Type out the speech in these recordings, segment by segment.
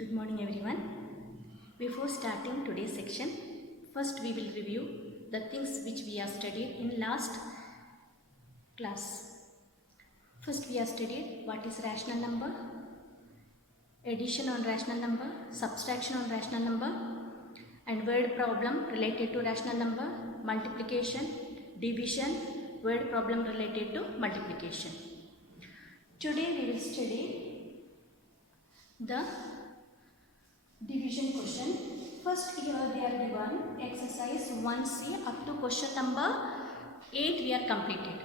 Good morning everyone. Before starting today's section, first we will review the things which we have studied in last class. First we have studied what is rational number, addition on rational number, subtraction on rational number, and word problem related to rational number, multiplication, division, word problem related to multiplication. Today we will study the division question. First here they are given exercise 1C up to question number 8 we are completed.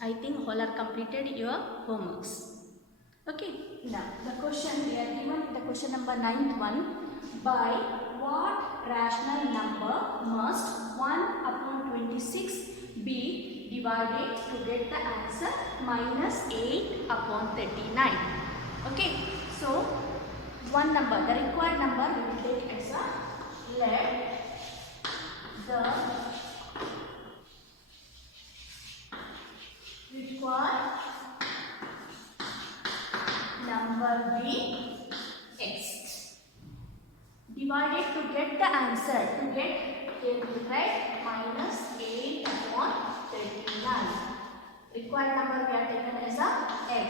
I think all are completed your homeworks. Okay, now the question we are given the question number 9th one. By what rational number must 1 upon 26 be divided to get the answer minus 8 upon 39? Okay, so one number, the required number we will take as a let the required number be x. Divided to get the answer, to get here we will write minus 8 upon 39. Required number we are taken as a x.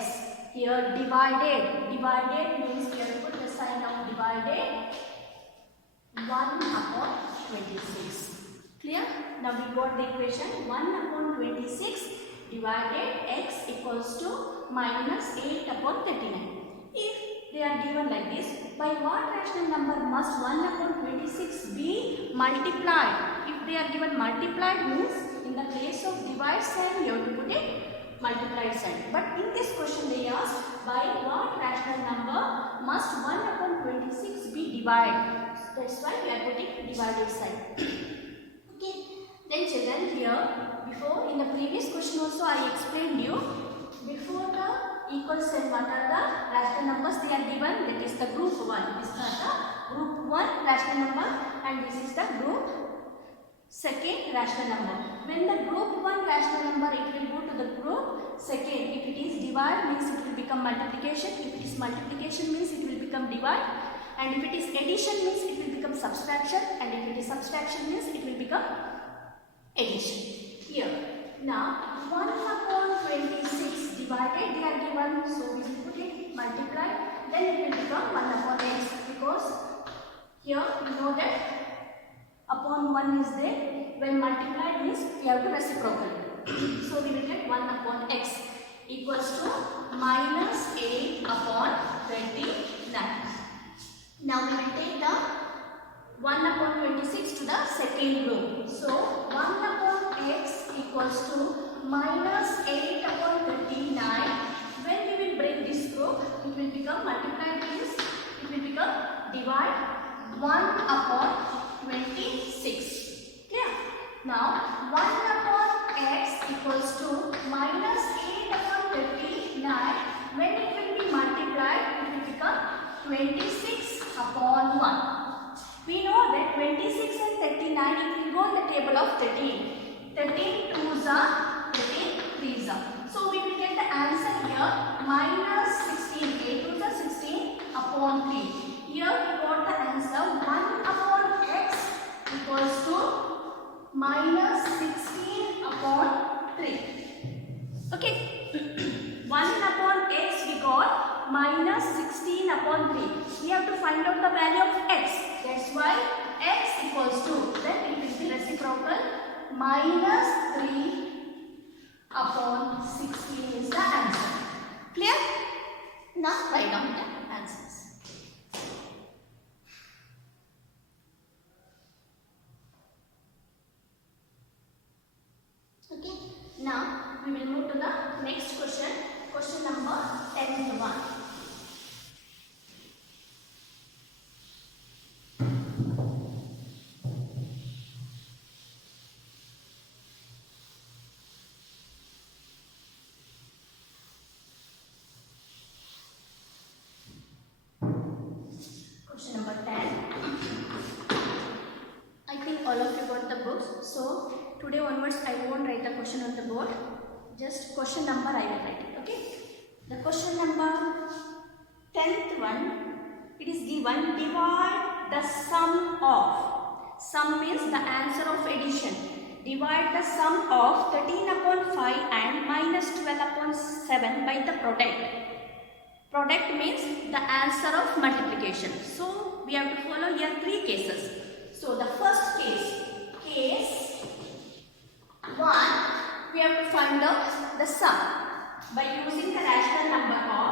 Here divided means we have to put the sign of divided 1 upon 26. Clear? Now we got the equation 1 upon 26 divided x equals to minus 8 upon 39. If they are given like this, by what rational number must 1 upon 26 be multiplied? If they are given multiplied means in the place of divide sign you have to put a multiply sign. But in this question they ask by what rational number must 1 upon 26 be divided. That's why we are putting divided sign. Okay. Then children here before in the previous question also I explained you before the equal sign what are the rational numbers they are given, that is the group 1. These are the group 1 rational number and this is the group second rational number. When the group 1 rational number it will go to the group second. If it is divide means it will become multiplication. If it is multiplication means it will become divide. And if it is addition means it will become subtraction. And if it is subtraction means it will become addition. Here. Now 1 upon 26 divided they are given. So we will put it multiply. Then it will become 1 upon x. Because here you know that upon 1 is there, when multiplied means we have to reciprocal. So we will get 1 upon x equals to minus 8 upon 29. Now we will take the 1 upon 26 to the second row. So 1 upon x equals to minus 8 upon 39. When we will break this row, it will become multiplied means it will become divide 1 upon 26. Clear? Now 1 upon x equals to minus 8 upon 39. When it will be multiplied, it will become 26 upon 1. We know that 26 and 39 it will go in the table of 13. 13 2s are 13 3s are. So we will get the answer here minus 16. 8 2s are 16 upon 3. Here we got the answer 1 upon x equals to minus 16 upon 3. Okay. 1 upon x we got minus 16 upon 3. We have to find out the value of x. That's why x equals to, then it will be reciprocal, minus 3 upon 16 is the answer. Clear? Now write down the answers. Okay, now we will move to the next question, question number 10th one. Question number 10. I think all of you got the books. So today onwards I won't write the question on the board. Just question number I will write it. Okay. The question number 10th one. it is given divide the sum of, sum means the answer of addition, divide the sum of 13 upon 5 and minus 12 upon 7 by the product. Product means the answer of multiplication. So we have to follow here 3 cases. So the first case, case 1, we have to find out the sum by using the rational number of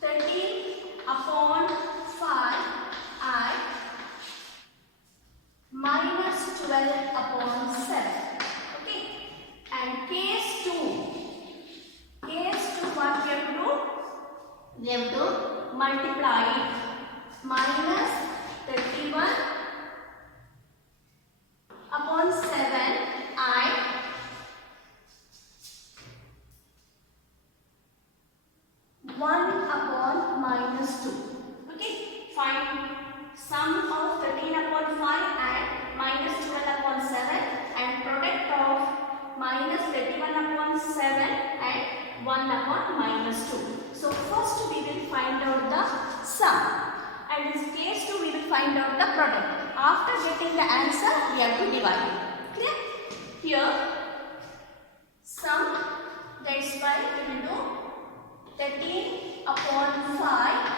13 upon 5 and minus 12 upon 7. Okay. And case 2, what we have to do? We have to multiply it. Minus 31 upon 7 and upon minus 2. Okay, find sum of 13 upon 5 and minus 12 upon 7 and product of minus 31 upon 7 and 1 upon minus 2. So first we will find out the sum, and in case 2 we will find out the product. After getting the answer we have to divide it. Clear? Here sum, that's why we will do 13 upon 5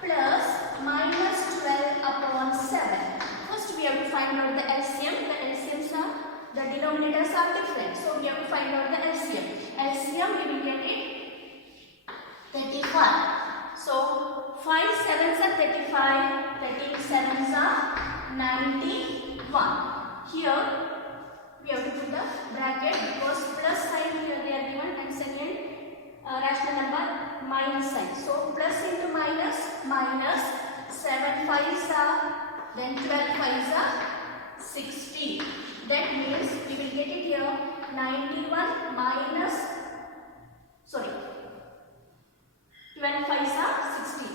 plus minus 12 upon 7. First we have to find out the LCM. The LCMs are, the denominators are different. So we have to find out the LCM. LCM we will get it 35. So 5 7s are 35, 13 7s are 91. Here we have to put the bracket because plus sign here they are given and second rational number minus sign. So plus into minus, minus 7 5s are, then 12 5s are 60. That means we will get it here 91 minus, sorry, 12 5s are 60.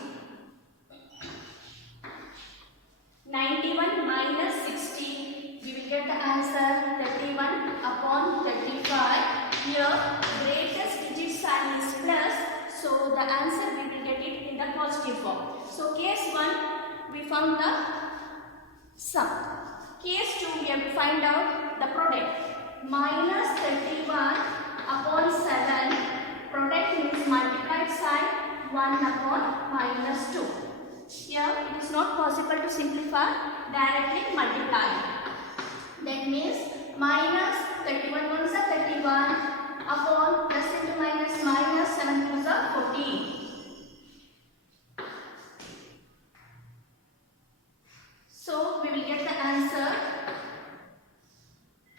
91 minus 60, we will get the answer 31 upon 35. Here greatest digit sign is plus, so the answer we will get it in the positive form. So case 1 we found the sum. Case 2 we have to find out the product. Minus 31 upon 7, product means multiplied sign 1 upon minus 2. Here it is not possible to simplify, directly multiply. That means minus 31 ones are 31 upon plus into minus, minus 7 2s are 14. So we will get the answer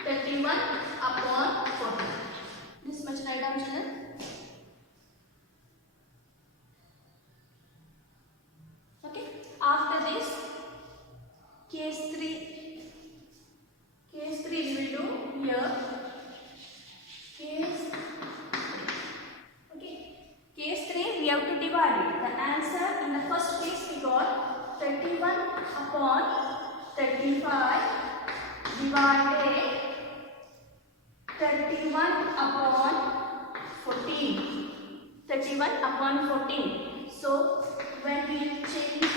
31 upon 14. This much write down, children. Okay. After this, case 3. Case 3 we will do here. Case 3 we have to divide it. The answer in the first case we got 31 upon 35 divided 31 upon 14. 31 upon 14. So when we change,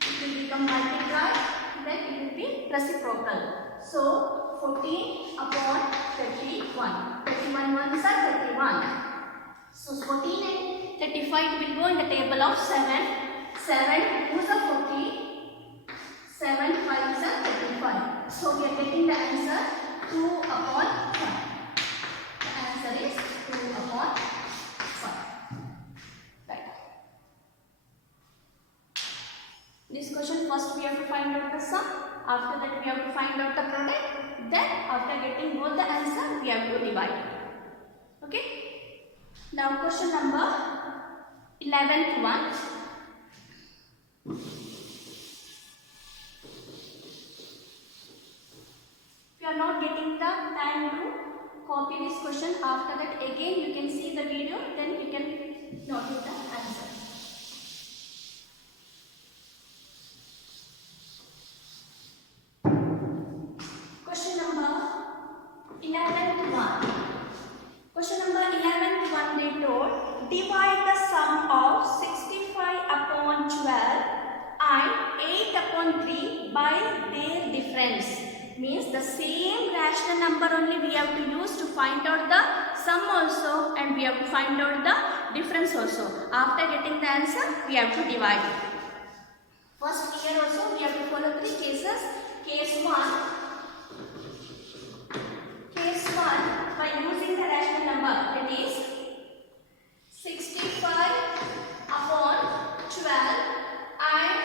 it will become multiplied, then it will be reciprocal. So 14 upon 31. 31 ones are 31. So 14 and 35 will go in the table of 7. 7 2s are 40. 7 5s are 35. So we are getting the answer 2 upon 5. The answer is 2 upon 5. Right. This question first we have to find out the sum. After that we have to find out the product. Then after getting both the answer we have to divide. Okay. Now question number 11th one. If you are not getting the time to copy this question, after that again you can see the video, then you can note the answer. Question number 11th one. Question number 11th one, they told divide the sum of 65 number only we have to use to find out the sum also, and we have to find out the difference also. After getting the answer, we have to divide it. First here also we have to follow 3 cases. Case 1, by using the rational number, that is 65 upon 12 and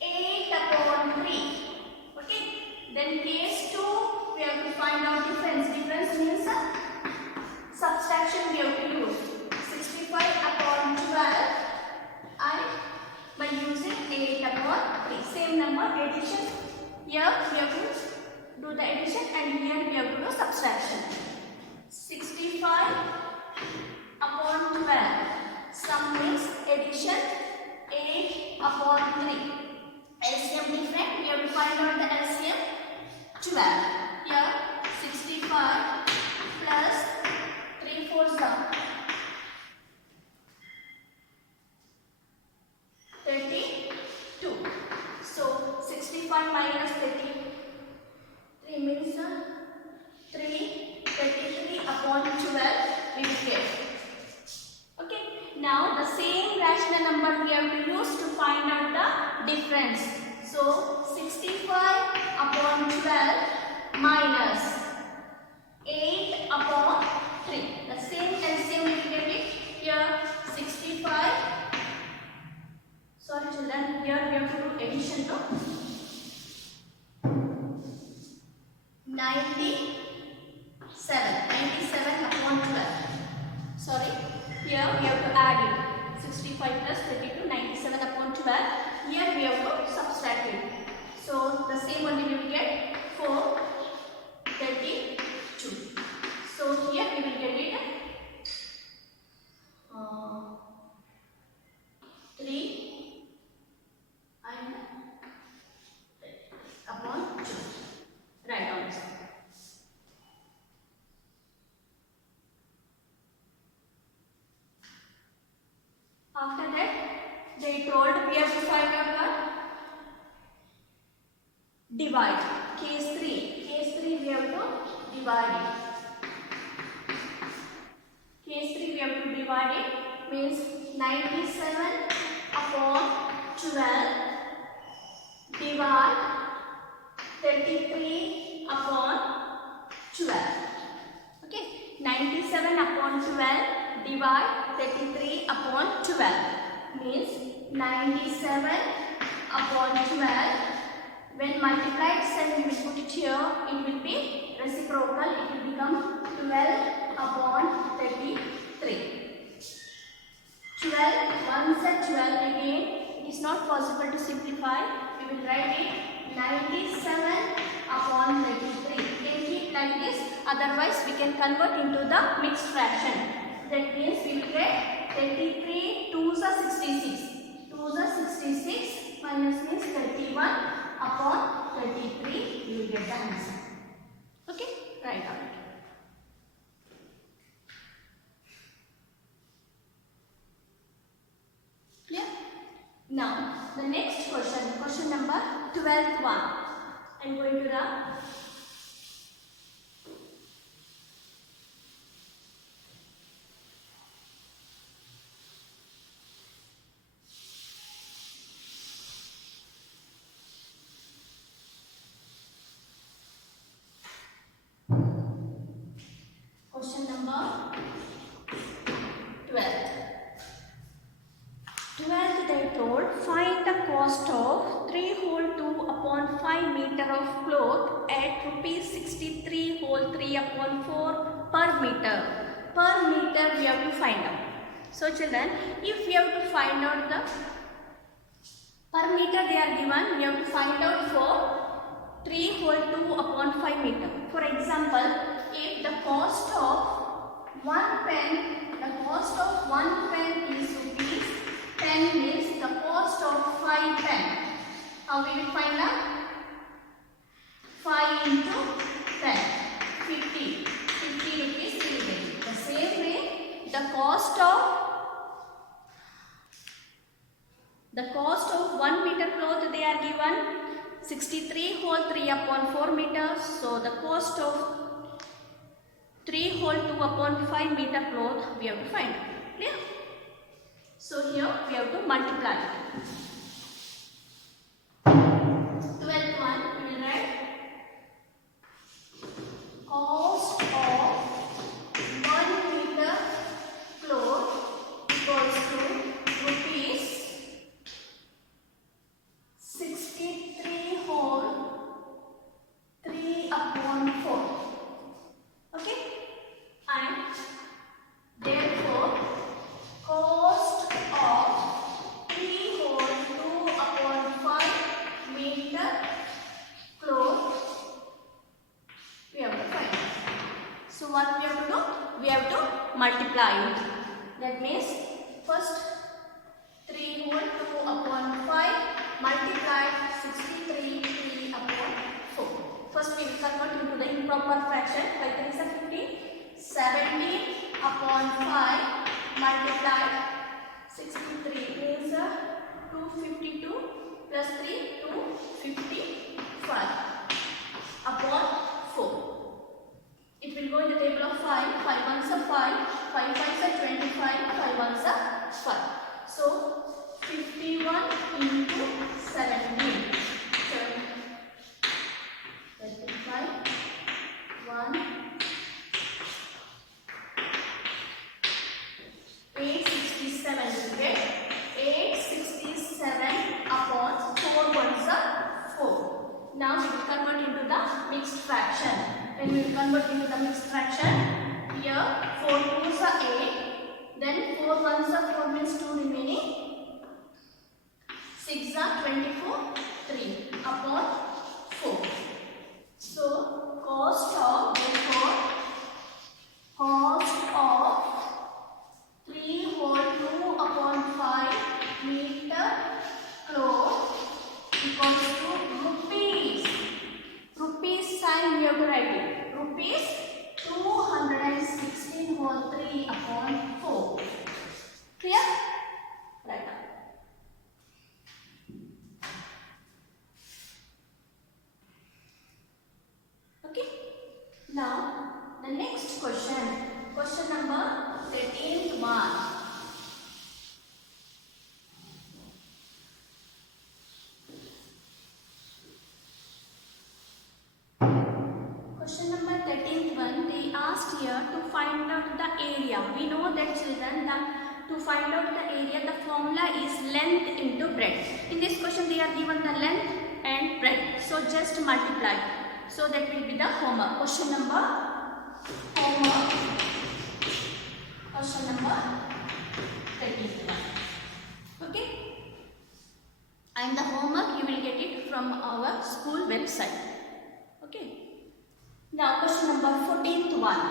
8 upon 3. Okay. Then case 2, we have to find out difference. Difference means subtraction we have to use. 65 upon 12 and by using 8 upon 3. Same number, addition. Here we have to do the addition and here we have to do subtraction. 65 upon 12. Sum means addition, 8 upon 3. LCM different, we have to find out the LCM 12. Here 65 plus 3 4 32. So 65 minus 33 means 33 upon 12 we will get. Okay. Now the same rational number we have to use to find out the difference. So 65 upon 12 minus 8 upon 3. The same LCM we will get it. Here 65. Sorry children, here we have to do addition to 97 upon 12. Sorry, here we have to add it. 65 plus 32, 97 upon 12. Here we have to subtract it. So the same only we will get 4, 32. So here we will get it 3 and upon 2. Right on this. After that, they told we have to find out what? Divide. Case 3. Case 3 we have to divide it. Case 3 we have to divide it. Means 97 upon 12 divide 33 upon 12. Okay. 97 upon 12 divide 33 upon 12 means 97 upon 12. When multiplied, then we will put it here. It will be reciprocal. It will become 12 upon 33. 12 once at 12 again. It is not possible to simplify. We will write it 97 upon 33. We can keep like this. Otherwise, we can convert into the mixed fraction. That means we will get 33 2s are 66. 2s are 66 minus means 31 upon 33. You will get the answer. Okay, write down it. Clear? Now the next question, question number 12th one. I am going to the question number 12th. 12th they told find the cost of 3 whole 2 upon 5 meter of cloth at rupees 63 whole 3 upon 4 per meter. Per meter we have to find out. So children, if we have to find out the per meter they are given, we have to find out for 3 whole 2 upon 5 meter. For example, if the cost of 1 pen, the cost of 1 pen is rupees 10 means the cost of 5 pen. How we will find out? 5 into 10, 50. 50 rupees we will get. The same way, the cost of 1 meter cloth they are given 63 whole 3 upon 4 meters. So the cost of 3 whole 2 upon 5 meter cloth we have to find. Clear? So here we have to multiply. 12th one we will write cost of 1 meter cloth equals to rupees 63 whole 3 upon 4. Okay, and therefore cost of 3 whole 2 upon 5 meter cloth we have to find. So what we have to do? We have to multiply it. That means first 3 whole 2 upon 5 multiplied 63 3 upon 4. First we will convert into the improper fraction. 5 3 is 15. 17 upon 5 multiplied 63 means 252 plus 3 255 upon 4. It will go in the table of 5. 5 ones are 5. 5 5s are 25. 5 ones are 5. So 51 into 17. So 25. 1. 867. You get 867 upon 4 ones are 4. Now we will convert into the mixed fraction. When we will convert into the mixed fraction, here 4 2s are 8, then 4 1s are 4 means 2 remaining, 6 are 24, 3 upon 4. So cost of 3 whole 2 upon 5 meter cloth equals to rupees. Rupees sign we have to write it. Rupees 216 whole 3 upon 4. Clear? Right now. Okay. Now the next question. Question number 13th one. Question number 13th one, they asked here to find out the area. We know that children that to find out the area the formula is length into breadth. In this question they are given the length and breadth. So just multiply. So that will be the homework. Question number 13th one. Okay. And the homework you will get it from our school website. Okay. Now question number 14th one.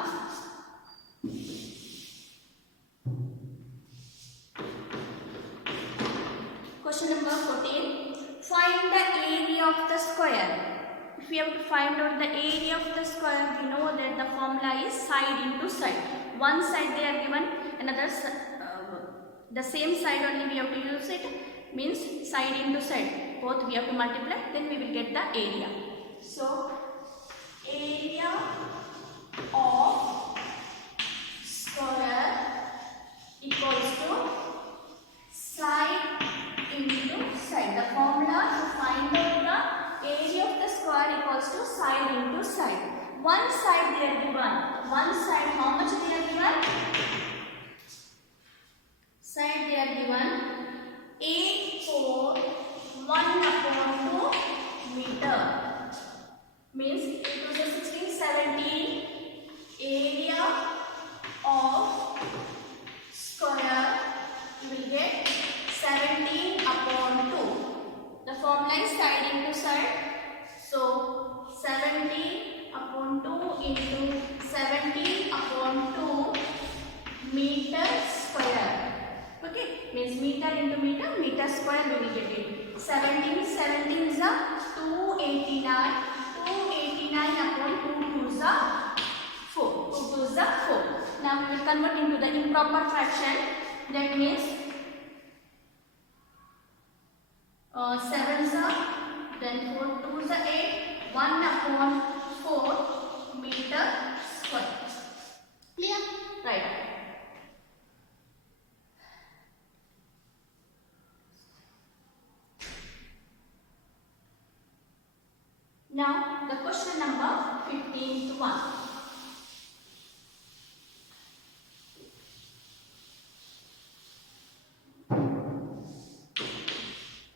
Question number 14. Find the area of the square. If we have to find out the area of the square, we know that the formula is side into side. One side they are given, another the same side only we have to use it. Means side into side. Both we have to multiply. Then we will get the area. So area of square equals to side into side. The formula to find out the area of the square equals to side into side. One side they are given. One side, how much they are given? Side they are given 8 4 1 upon 2 meter. Means 8 to the 16 17. Area of square you will get 17 upon 2. The formula is side into side. So 17 upon 2 into 17 upon 2 meter square. Okay, means meter into meter, meter square we will get it. 17 is a 289. 289 upon 2 2s are 4. 2 2s are 4. Now we will convert into the improper fraction. That means 7s are, then 4 2 number 15th one.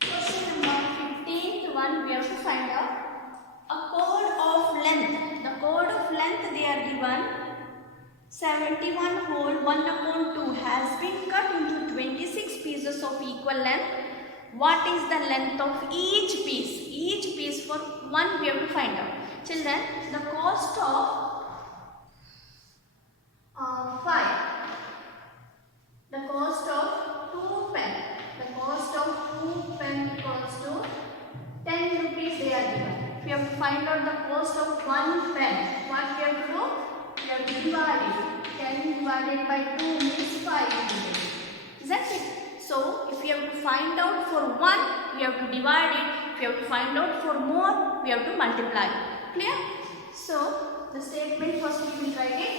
Question number 15th one, we have to find out a chord of length. The chord of length they are given 71 whole 1/2 has been cut into 26 pieces of equal length. What is the length of each piece? Each piece for one we have to find out. Children, the cost of 5, the cost of 2 pen, the cost of 2 pen equals to 10 rupees they are given. We have to find out the cost of 1 pen. What we have to do? We have to divide it. 10 divided by 2 means 5 rupees. Is that it? So, if we have to find out for 1, we have to divide it. If we have to find out for more, we have to multiply. Clear? So, the statement first we will write it.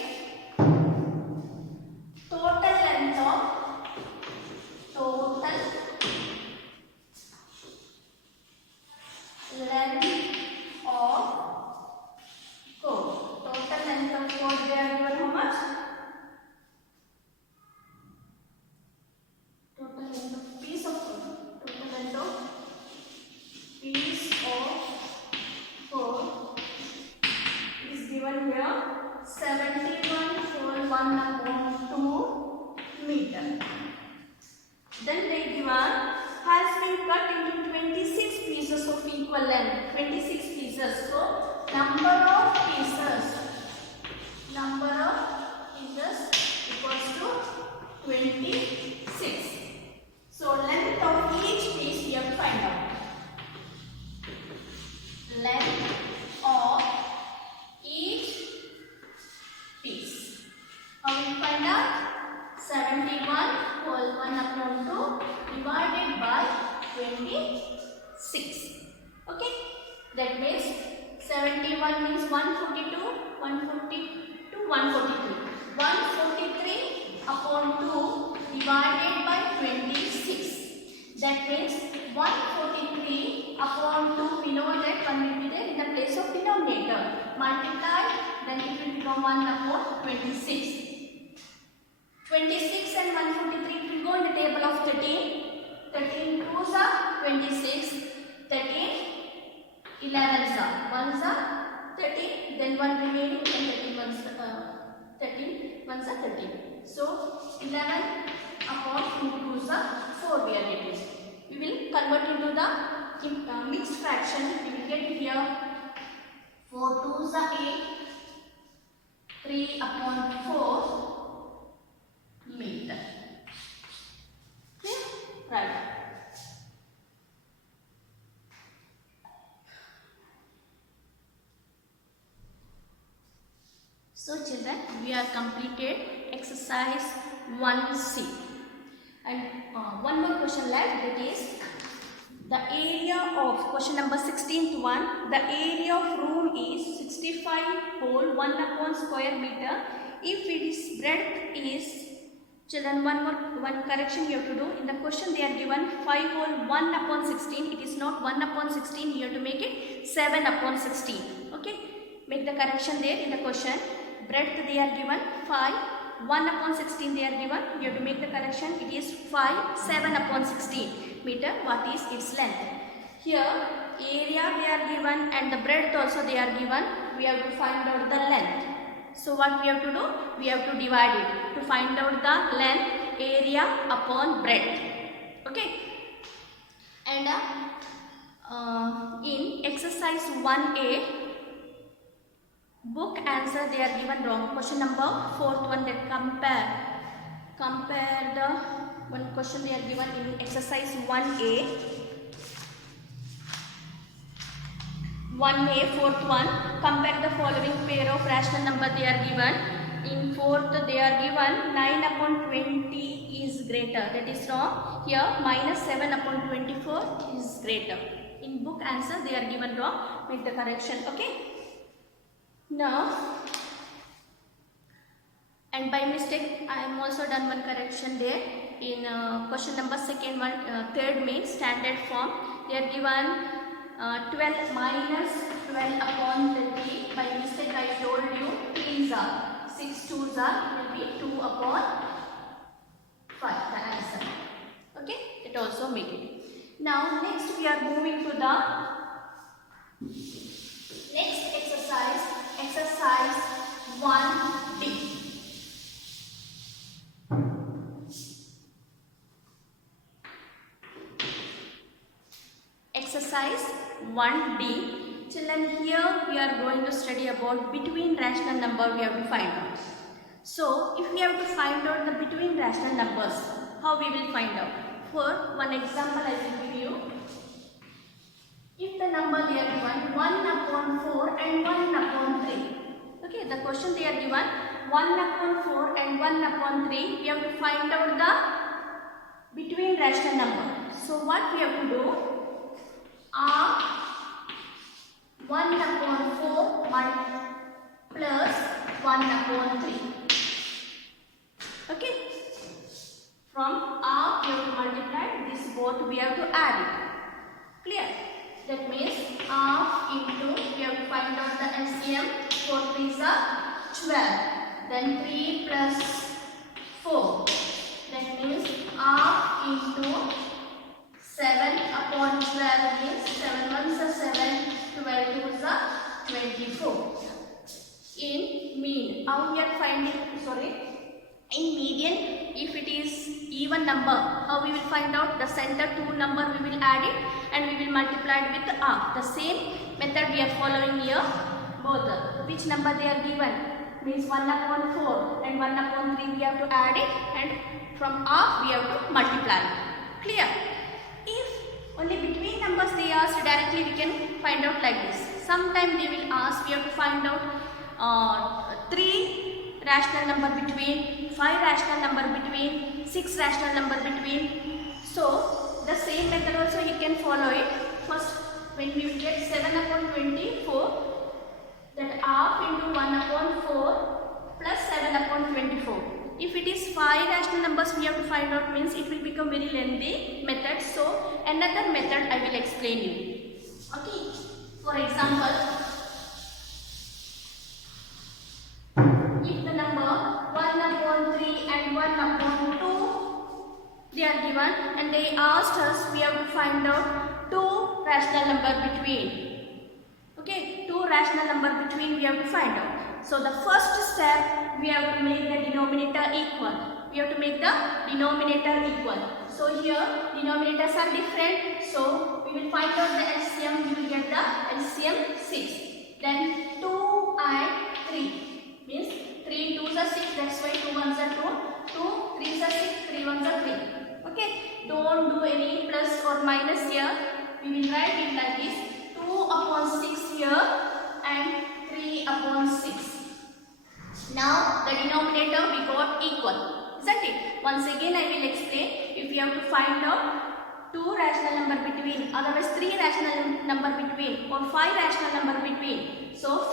Total length of chord Total length of chord they are given how much? Total length of piece of chord. Total length of piece of chord is given here 71 whole 1/2 meter. Then they given has been cut into 26 pieces of equal length. 26 pieces. So number of pieces equals to 26. So length of each piece we have to find out. Length of each piece. How will we find out? 71 whole 1/2 divided by 26. Okay, that means 71 means 142, 142, 143. 143 upon 2 divided by 26. That means 143 upon 2, we know that 1 will be there in the place of denominator. Multiply, then it will become 1/26. 26 and 143 will go in the table of 13. 13 2s are 26. 13 11s are 1s are 13. Then 1 remaining. Then 13 1s are 13. So 11 upon 2 2s are 4 we are getting. We will convert into the mixed fraction. We will get here 4 2s are 8. 3 upon 4 meter. Okay? Right. So children, we have completed exercise 1C. And one more question left, that is the area of question number 16th one. The area of room is 65 whole 1 square meter. If its breadth is, children, one correction you have to do. In the question they are given 5 whole 1/16. It is not 1/16. You have to make it 7/16. Okay, make the correction there in the question. Breadth they are given 5, 1/16 they are given. You have to make the correction. It is 5, 7/16 meter. What is its length? Here area they are given and the breadth also they are given. We have to find out the length. So what we have to do? We have to divide it to find out the length, area upon breadth. Okay. And in exercise 1A, book answer they are given wrong. Question number 4th one, that compare the one question they are given in exercise 1A. 1A, 4th one, compare the following pair of rational number they are given. In 4th they are given 9/20 is greater. That is wrong. Here minus 7/24 is greater. In book answer they are given wrong. Make the correction. Okay. Now, and by mistake I am also done one correction there. In question number 2nd one, 3rd main standard form they are given 12 minus 12 upon 30. By mistake I told you 3s are 6 2s are will be 2 upon 5 the answer. Okay, it also make it. Now next we are moving to the next exercise, exercise 1D. Exercise 1D. Children, here we are going to study about between rational number we have to find out. So if we have to find out the between rational numbers, how we will find out? For one example I will give you. If the number they are given 1 upon 4 and 1 upon 3. Okay, the question they are given 1 upon 4 and 1 upon 3. We have to find out the between rational number. So what we have to do? 1 upon 4 plus 1 upon 3. Okay. From R we have to multiply this both we have to add it. Clear? That means half into we have to find out the LCM. 4 3s are 12. Then 3 plus 4. That means half into 7 upon 12 means 7 1s are 7, 12 2s are 24. In mean, how we are finding, in median, if it is even number, how we will find out? The center 2 number we will add it and we will multiply it with half. The same method we are following here. Both which number they are given means 1 upon 4 and 1 upon 3 we have to add it and from half we have to multiply it. Clear? If only between numbers they ask, directly we can find out like this. Sometime they will ask, we have to find out 3 rational number between, 5 rational number between, 6 rational number between. So the same method also you can follow it. First when we will get 7 upon 24, that half into 1 upon 4 plus 7 upon 24. If it is 5 rational numbers we have to find out means it will become very lengthy method. So another method I will explain you. Okay. For example, if the number 1 upon 3 and 1 upon 2 they are given and they asked us we have to find out 2 rational number between. Okay, 2 rational number between we have to find out. So the first step we have to make the denominator equal. We have to make the denominator equal. So here denominators are different. So we will find out the LCM. We will get the LCM 6. Then 2 and 3 means 3 2s are 6. That's why 2 1s are 2. 2 3s are 6. 3 1s are 3. Okay. Don't do any plus or minus here. We will write it like this. 2 upon 6 here and 3 upon 6. Now the denominator we got equal, isn't it? Once again I will explain. If you have to find out 2 rational number between, otherwise 3 rational number between or 5 rational number between. So the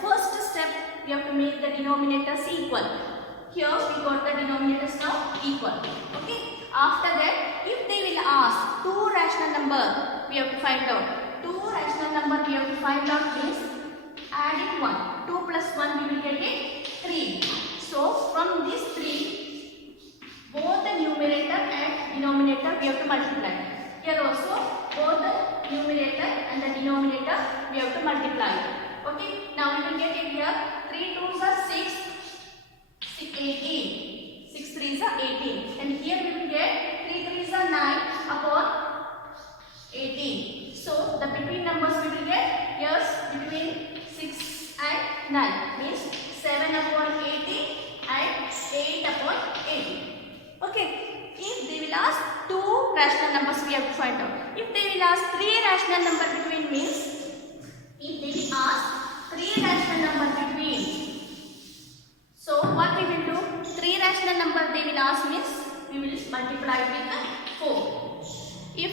first step we have to make the denominators equal. Here we got the denominators now equal. Okay. After that, if they will ask 2 rational number we have to find out. 2 rational number we have to find out means add it 1. 2 plus 1 we will get it 3. So from this 3, both the numerator and denominator we have to multiply. Here also both the numerator and the denominator we have to multiply. Okay. Now we will get it here. 3 2s are 6, 18. 6 3s are 18. And here we will get 3 3s are 9 upon 18. So the between numbers we will get, yes, between 6 and 9 means 7 upon 18 and 8 upon 18. Okay. If they will ask 2 rational numbers we have to find out. If they will ask 3 rational number between means, if they will ask 3 rational number between, so what we will do? 3 rational number they will ask means we will multiply with 4. If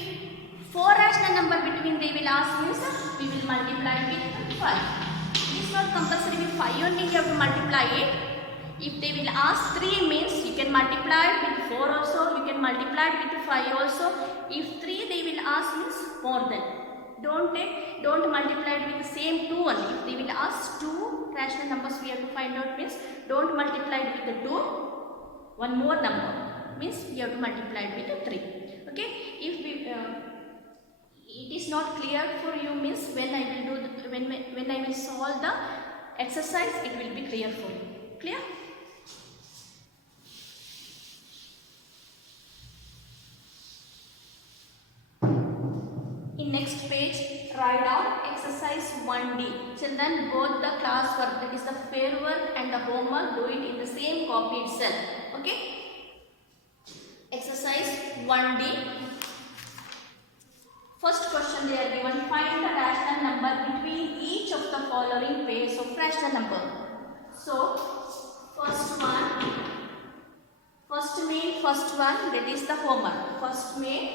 4 rational number between they will ask means we will multiply with 5. It is not compulsory with 5 only you have to multiply it. If they will ask 3 means you can multiply it with 4 also, you can multiply it with 5 also. If 3 they will ask means more than. don't multiply it with the same 2 only. If they will ask 2 rational numbers we have to find out, means don't multiply it with the 2, one more number, means we have to multiply it with the 3. Okay, if we it is not clear for you, means when I will do the, when I will solve the exercise, it will be clear for you. Clear? In next page, write down exercise 1D. Children, both the class work, that is the fair work and the homework, do it in the same copy itself. Okay? Exercise 1D. First question they are given, find the rational number between each of the following pairs of rational number. So, first one, that is the homework. First one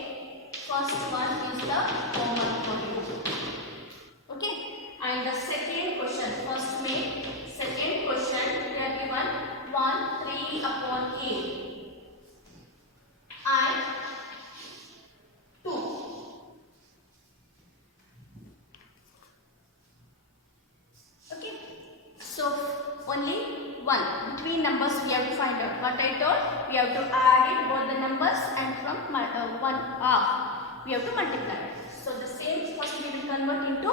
is the homework for you. Okay? And the second question, second question, they are given 1 3 upon 8 and 2. Okay? So, only 1. Between numbers we have to find out. What I told, we have to add it both the numbers, and from 1 half we have to multiply. So the same first we will convert into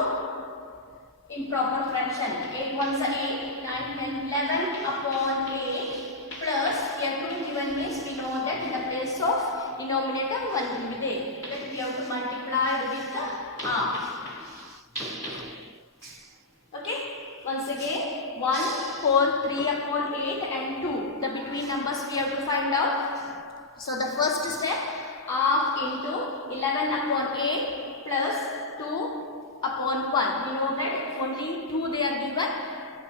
improper fraction. 8 ones are 8, 9, 10, 11 upon 8 plus here 2 given means we know that in the place of denominator 1 will be there. That we have to multiply with the half. Okay? Once again, 1, 4, 3 upon 8 and 2. The between numbers we have to find out. So the first step, half into 11 upon 8 plus 2 upon 1. We know that if only 2 they are given,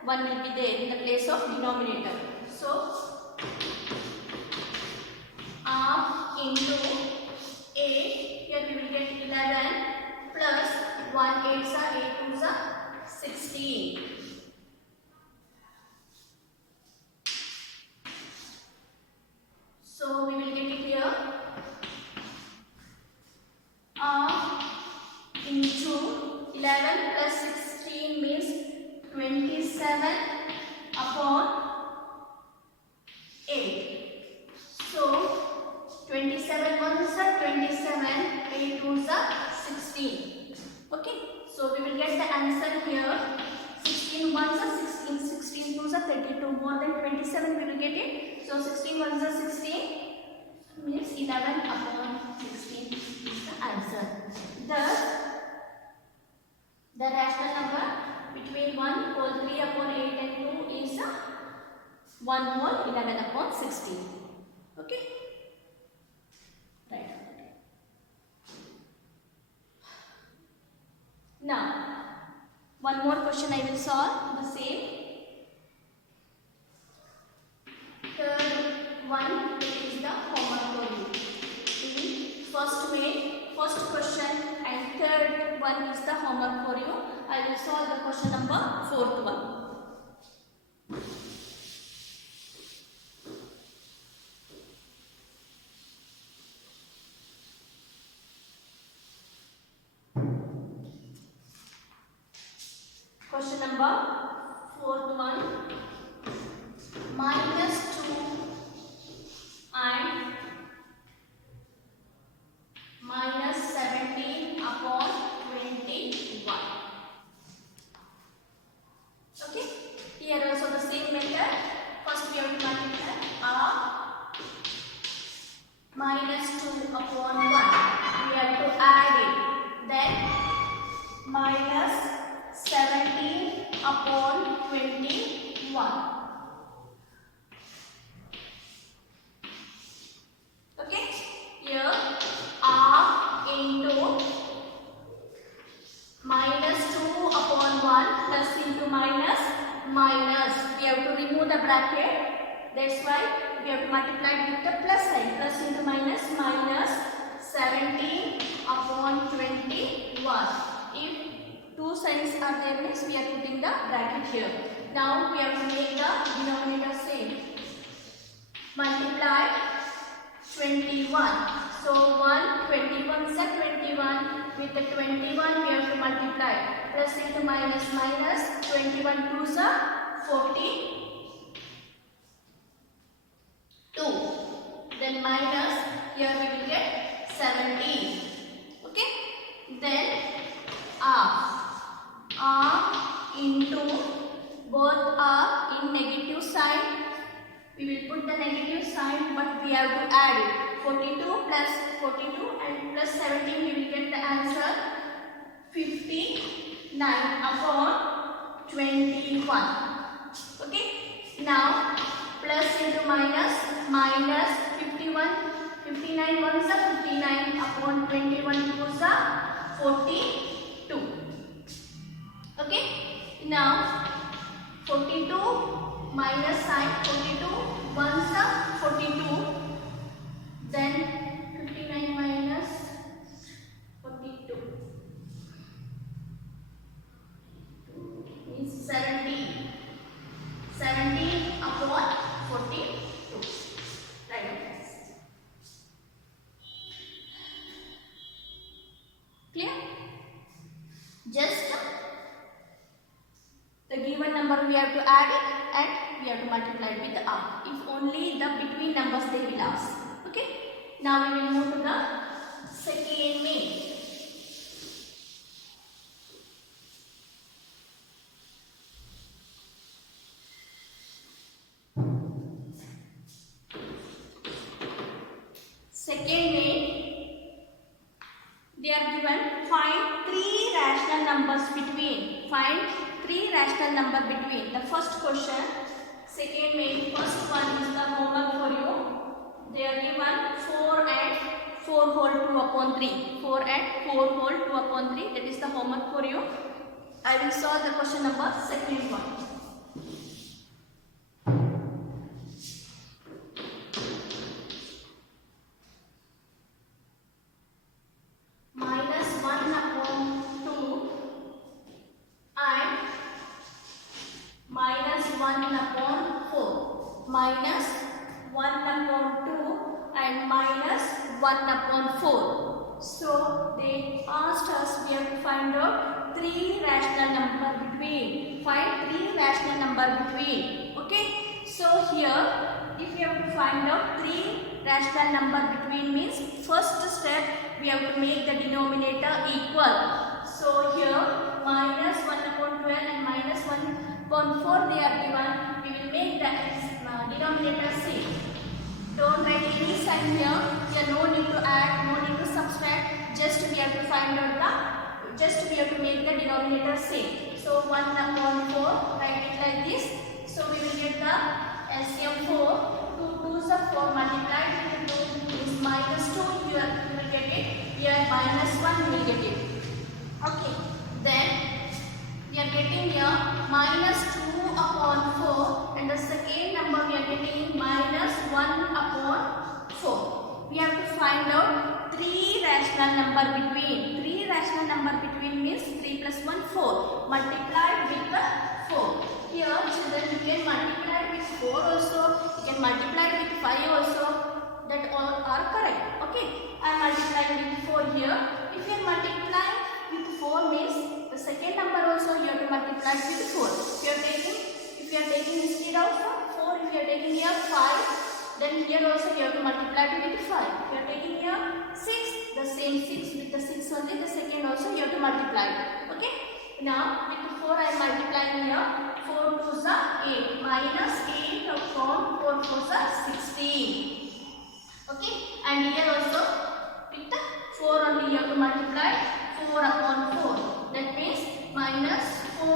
1 will be there in the place of denominator. So, half into 8, here we will get 11 plus 1 8s are 8 2s are 16. So, we will get it here. Into 11 plus 16 means 27 upon 8. So 27 ones are 27, 8 twos are 16. Okay, so we will get the answer here. 16 ones are 16, 16 twos are 32. More than 27 we will get it. So 16 ones are 16 means 11 upon 16 is the answer. The rational number between 1 whole 3 upon 8 and 2 is 1 whole 11 upon 16. Okay? Right. Now, one more question I will solve the same. Third one is the homework for you. First question and third one is the homework for you. I will solve the question number 4th one. Question number 4th one, minus 2 and minus 17 upon 21. Okay, here also the same method. First we have to multiply minus 2 upon 1. We have to add it. Then minus 17 upon 21. Okay, here half into minus 2 upon 1 plus into minus. We have to remove the bracket. That's why we have to multiply with the plus sign. Plus into minus, minus 17 upon 21. If two signs are there, means we are putting the bracket here. Now we have to make the denominator same. Multiply 21. So 1, 21 is 21. with the 21 we have to multiply. Plus into minus minus, 21 2s are 42. Then minus, here we will get 17. Okay. Then r into, both are in negative sign. We will put the negative sign, but we have to add it. 42 plus 42 and plus 17, we will get the answer 59 upon 21. Okay. Now plus into minus, minus 51, 59 ones are 59 upon 21 twos are 42. Okay. Now 42 minus sign, 42 ones are 42. Then 59 minus 42 means 17. 17 upon 42. Right. Clear? Just the given number we have to add it and we have to multiply it with the r. If only the between numbers they will ask. Okay. Now we will move to the second main. Second main, they are given find three rational numbers between. Find three rational number between. The first question, second main, first one is the homework for you. They are given 4 and 4 whole 2 upon 3. 4 and 4 whole 2 upon 3. That is the homework for you. I will solve the question number second one. Minus 1 upon 2 and minus 1 upon 4. Minus 1 upon 2 and minus 1 upon 4. So they asked us, we have to find out 3 rational number between. Find 3 rational number between. Okay. So here, if we have to find out 3 rational number between means, first step we have to make the denominator equal. So here minus 1 upon 12 and minus 1 upon 4 they are given. We will make the denominator same. Don't write any sign here. Here no need to add, no need to subtract. Just we have to find out we have to make the denominator same. So 1 upon 4, write it like this. So we will get the LCM 4. 2 2s are 4 multiplied with 2 is minus 2. Here you will get it. Here minus 1 you will get it. Okay. Then we are getting here minus 2 upon 4 and the second number we are getting minus 1 upon 4. We have to find out 3 rational number between. 3 rational number between means 3 plus 1 4 multiplied with the 4. Here children you can multiply with 4 also, you can multiply with 5 also, that all are correct. Okay, I am multiplying with 4 here. If you multiply with 4 means the second number also you have to multiply with 4. If you are taking instead of 4, if you are taking here 5, then here also you have to multiply with 5. If you are taking here 6, the same 6 with the 6 only, the second also you have to multiply. Okay. Now with 4 I am multiplying here. 4 2s are 8. Minus 8 upon 4 4s are 16. Okay. And here also with the 4 only you have to multiply 4 upon 4. That means minus 4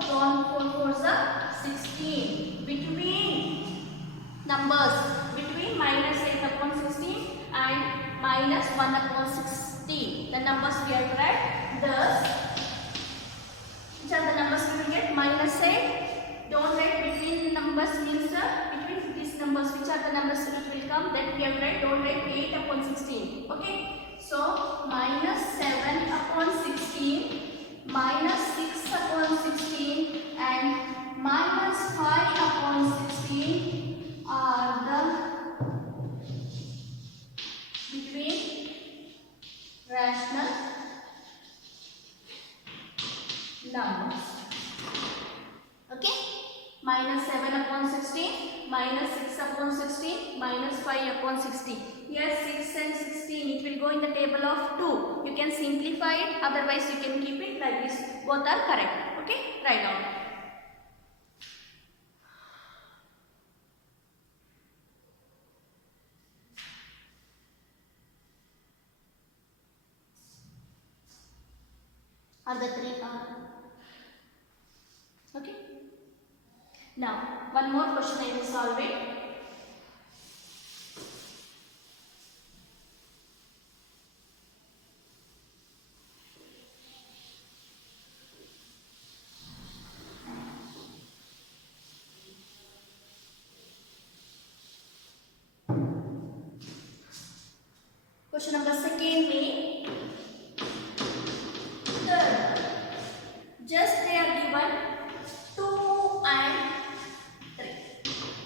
upon 4 4s are 16. Between numbers, between minus 8 upon 16 and minus 1 upon 16. The numbers we have to write. Thus, which are the numbers we will get? Minus 8. Don't write between numbers means between these numbers. Which are the numbers which will come? That we have to write. Don't write 8 upon 16. Okay. So minus 7 upon 16, minus 6 upon 16 and minus 5 upon 16 are the between rational numbers. Okay, minus 7 upon 16, minus 6 upon 16, minus 5 upon 16. Here 6 and 16, it will go in the table of 2. You can simplify it, otherwise you can keep it like this. Both are correct. Okay, write down. Are the three are okay? Now, one more question I will solve it. Question number second में third. Just they are given 2 and 3.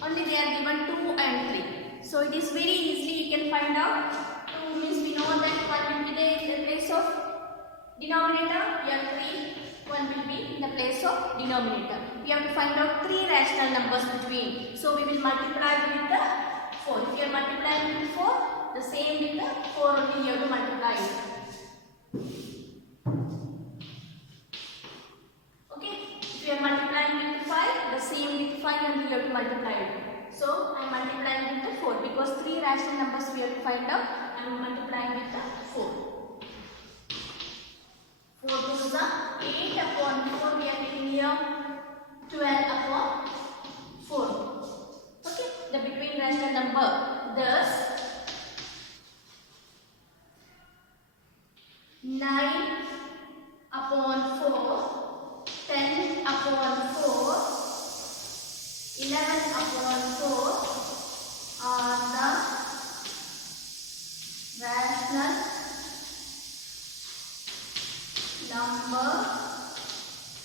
Only they are given 2 and 3. So it is very easily you can find out. 2 means we know that 1 will be there in the place of denominator. Here 3, 1 will be in the place of denominator. We have to find out 3 rational numbers between. So we will multiply with the 4. If you are multiplying with 4, the same with the 4 only you have to multiply it. Okay, if you are multiplying with 5, the same with 5 only you have to multiply it. So I am multiplying with the 4 because 3 rational numbers we have to find out. I am multiplying with the 4. 4 to the 8 upon 4 we are getting here 12 upon 4. Okay, the between rational number. Thus 9 upon 4, 10 upon 4, 11 upon 4 are the rational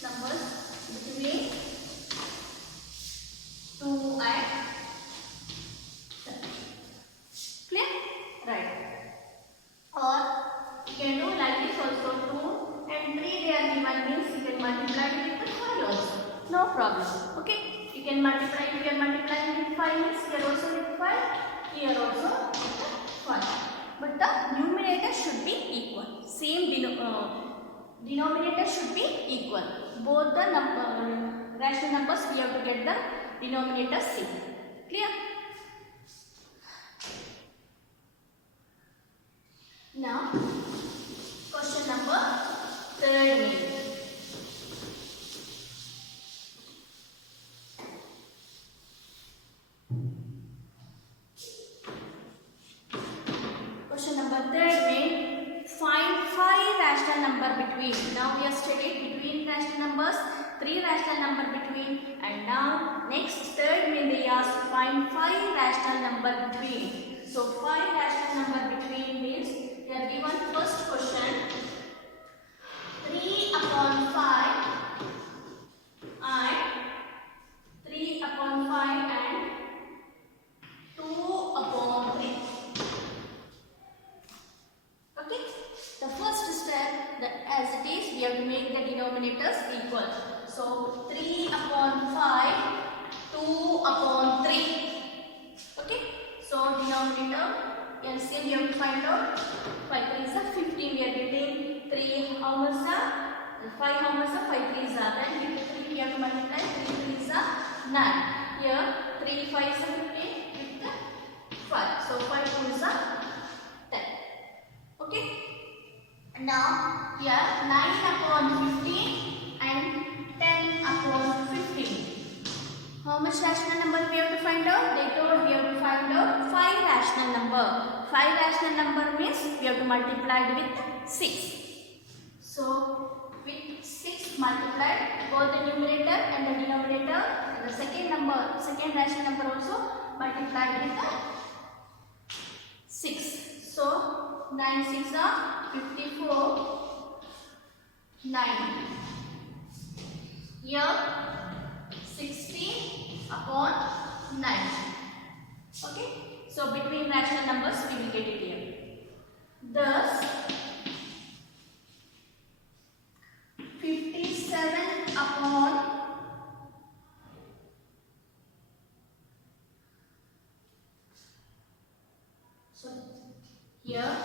numbers between 2 and 7. Clear? Right. Or you can do like this also. 2 and 3 they are given means you can multiply with the 5 also. No problem. Okay? You can multiply, if you are multiplying with 5 means here also with 5, here also with 5. But the numerator should be equal. Same denominator should be equal. Both the rational numbers we have to get the denominator same. Clear? Now, question number 13. Question number 13. Find 5 rational number between. Now we have studied between rational numbers, 3 rational number between, and now next third main they ask find 5 rational number between. So 5 rational number between means they are given first question 3 upon 5 and 3 upon 5 and 2 upon 3. Okay, the first step as it is we have to make the denominators equal. So 3 upon 5, 2 upon 3. Okay, so denominator LCM we have to find out. 5 3 is 15 we are getting. 3 how much are? 5 how much are? 5 3 is then with 3 we have to multiply. 3 3 is 9. Here 3 5 is 15 with 5. So 5 2 is 10. Okay. Now here 9 upon 15 and 10 upon 15. How much rational number we have to find out? They told we have to find out 5 rational number. 5 rational number means we have to multiply with 6. So with 6 multiplied, both the numerator and the denominator and the second rational number also multiplied with 6. So 9 6 are 54. 9. Here 16 upon 9. Okay. So between rational numbers we will get it here. Thus 57 here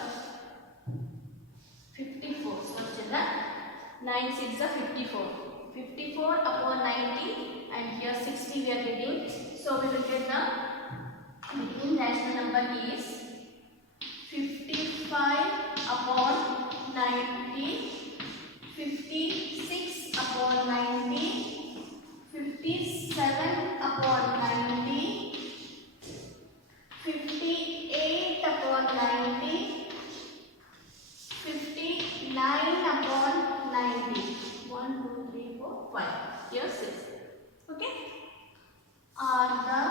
54. So children, 9 6 are 54. 54 upon 90, and here 60 we are getting. So we will get the beginning rational number is 55 upon 90, 56 upon 90, 57 upon 90, 58 upon 90, 59 upon 90. 1, 2, 3, 4, 5. Here 6. Okay. Are the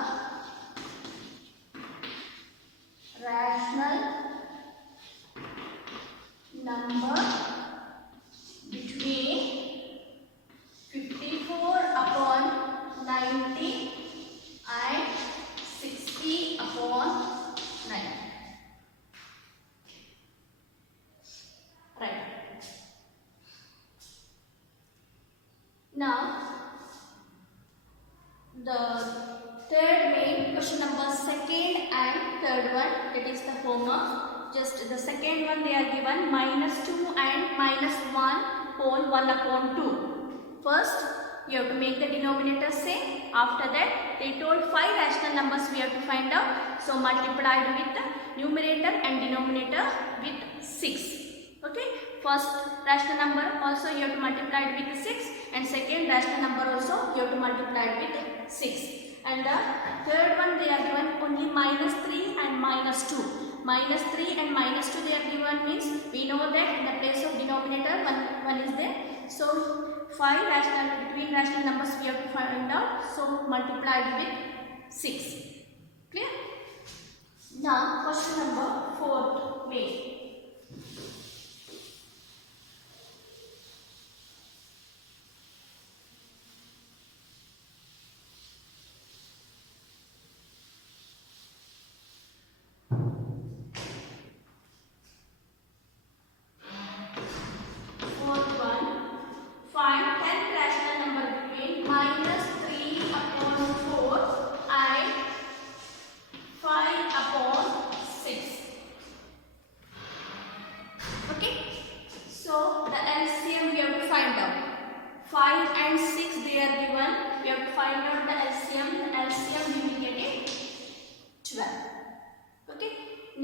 rational number between 54 upon 90 and 60 upon 90. Right. Now, the third main question number second and third one, that is the homework. Just the second one they are given -2 and -1 whole 1 upon 2. First, you have to make the denominator same. After that, they told 5 rational numbers we have to find out. So multiplied with the numerator and denominator with 6. Okay. First rational number also you have to multiply it with 6, and second rational number also you have to multiply it with 6. And the third one they are given only -3 and -2. -3 and -2 they are given means we know that in the place of denominator one is there. So 5 between rational numbers we have to find out. So multiplied with 6. Clear? Now question number 4th way.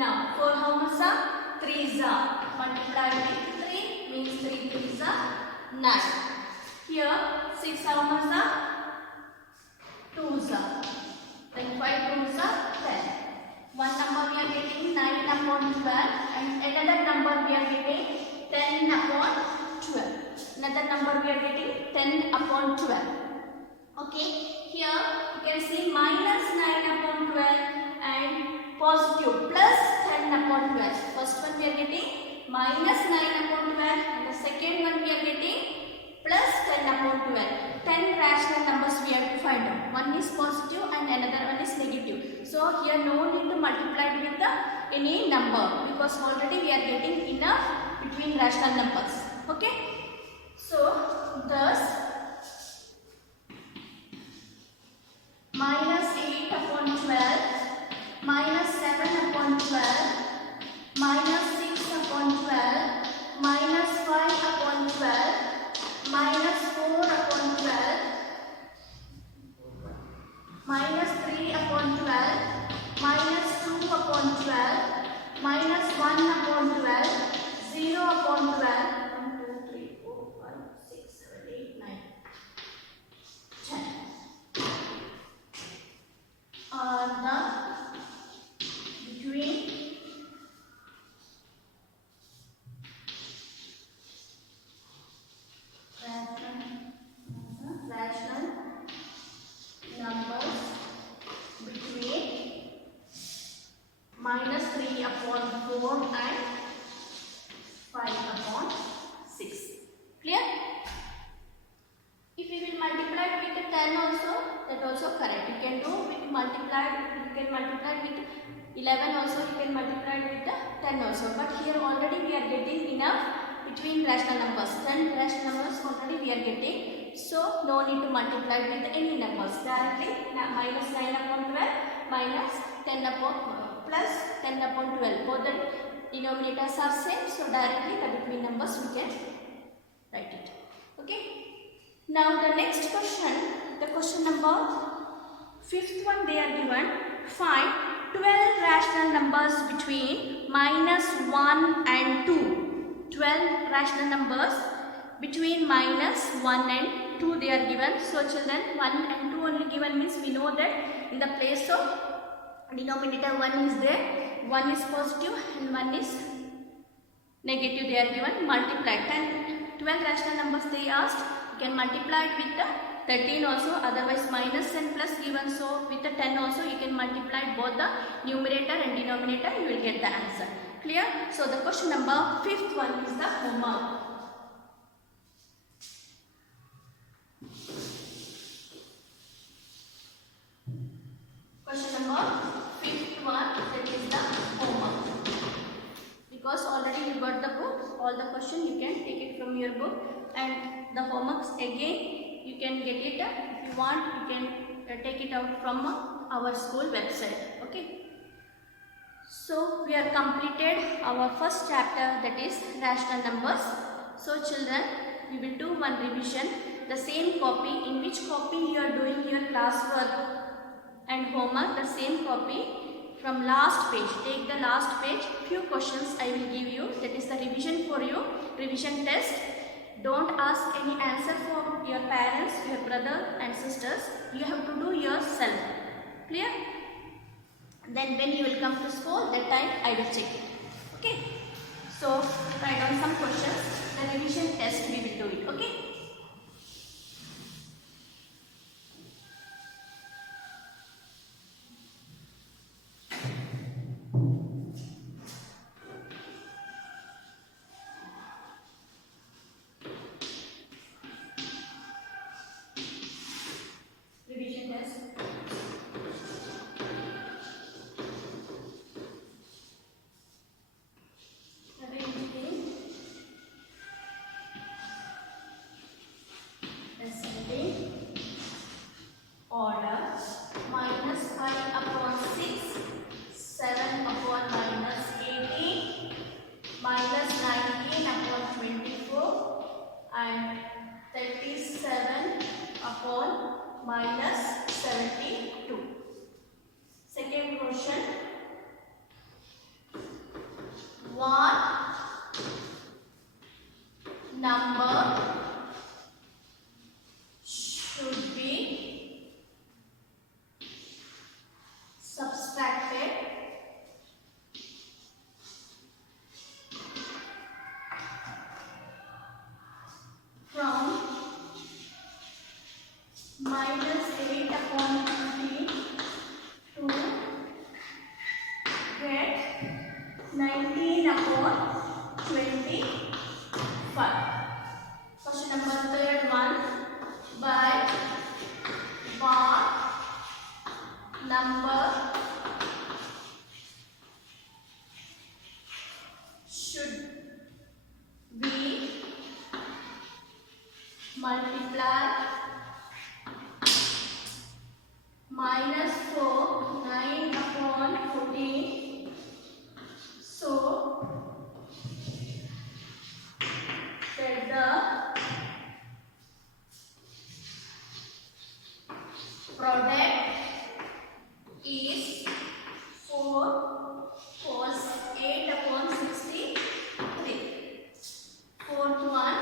Now, 4 how much are? 3s are. Multiplied with 3 means 3 3s are 9. Here 6 how much are? 2s are. Then 5 2s are 10. One number we are getting 9 upon 12, and another number we are getting 10 upon 12. Another number we are getting 10 upon 12. Okay, here you can see minus 9 upon 12 and positive plus 10 upon 12. First one we are getting minus 9 upon 12, and the second one we are getting plus 10 upon 12. 10 rational numbers we have to find out. One is positive and another one is negative. So here no need to multiply it with the any number, because already we are getting enough between rational numbers. Okay. So thus minus 8 upon 12, minus 7 upon 12, minus 6 upon 12, minus 5 upon 12, minus 4 upon 12, minus 3 upon 12, minus 2 upon 12, minus 1 upon 12, 0 upon 12, 1, 2, 3, 4, 5, 6, 7, 8, 9, 10. Between rational numbers between minus 3 upon 4 and 5 upon 6. Clear? If we will multiply with 10 also, that also correct. You can do with multiplied, you can multiply with 11 also, you can multiply with 10 also. But here already we are getting enough between rational numbers. 10 rational numbers already we are getting. So no need to multiply with any numbers. Directly minus 9 upon 12 minus 10 upon plus 10 upon 12. Both the denominators are same, so directly the between numbers we can write it. Okay. Now the next question, the question number 5th one, they are given, find 12 rational numbers between -1 and 2. 12 rational numbers between -1 and 2 they are given. So children, 1 and 2 only given means we know that in the place of denominator 1 is there, 1 is positive and 1 is negative, they are given. Multiply 12 rational numbers they asked, you can multiply it with the 13 also, otherwise minus and plus given, so with the 10 also you can multiply both the numerator and denominator, you will get the answer. Clear? So the question number 5th one is the homework. Question number 5th one, that is the homework. Because already you got the book, all the question you can take it from your book, and the homeworks again you can get it, if you want you can take it out from our school website. Okay. So we are completed our first chapter, that is rational numbers. So children, we will do one revision, the same copy, in which copy you are doing your classwork and homework, the same copy from last page. Take the last page, few questions I will give you, that is the revision for you, revision test. Don't ask any answer from your parents, your brother and sisters, you have to do yourself. Clear? Then when you will come to school, that time I will check it. Okay. So write down some questions, the revision test we will do it. Okay. Revision test. Order -5/6, 7/-18, -19/24, and 37/-72. Second question, what number should be subtracted from -8/15 to get 19/25. Question number 3rd one, by what number should we multiply -4 9/14, so that the product is 4 cos 8/63. Fourth one,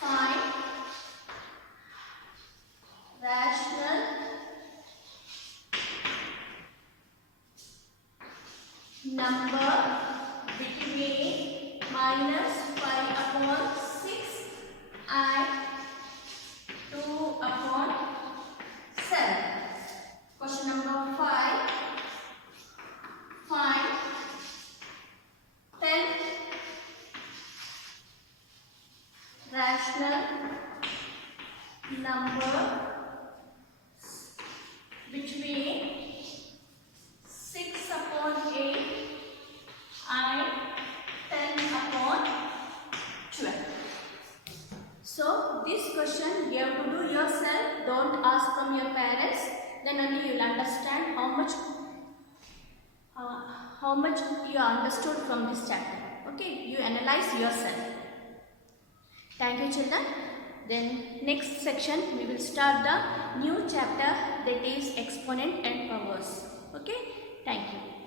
find rational number between -5/6 and 2/7. Question number 5, find 10 rational number between 6/8 and 10/12. So this question you have to do yourself, don't ask from your parents, then only you will understand how much you understood from this chapter. Okay, you analyze yourself. Thank you, children. Then next section we will start the new chapter, that is exponent and powers. Okay, thank you.